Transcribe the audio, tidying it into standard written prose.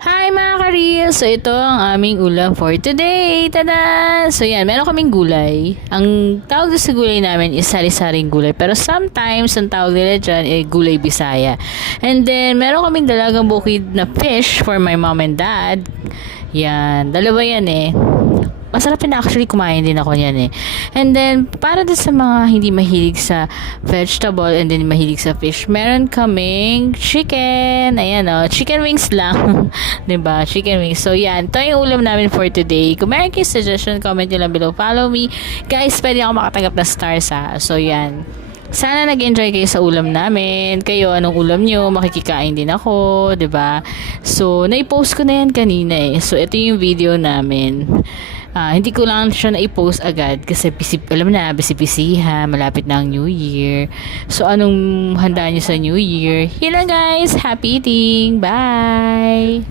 Hi mga ka-reels! So ito ang aming ulam for today. Tada! So yan, meron kaming gulay. Ang tawag sa gulay namin is sari-saring gulay. Pero sometimes, ang tawag nila dyan ay gulay Bisaya. And then, meron kaming dalagang bukid na fish for my mom and dad. Yan, dalawa yan eh. Masarap na actually, kumain din ako niyan eh. And then, para din sa mga hindi mahilig sa vegetable and then mahilig sa fish, meron kaming chicken. Ayan o, chicken wings lang. 'Di ba? Chicken wings. So, yan. Ito yung ulam namin for today. Kung meron kayong suggestion, comment nyo lang below. Follow me. Guys, pwede ako makatanggap na stars ha. So, yan. Sana nag-enjoy kayo sa ulam namin. Kayo, anong ulam nyo? Makikikain din ako, 'di ba? So, nai-post ko na yan kanina eh. So, ito yung video namin. Hindi ko lang siya na-i-post agad kasi alam na, busy-busy ha, malapit na ang New Year. So, anong handa nyo sa New Year? Yun lang guys, happy eating! Bye!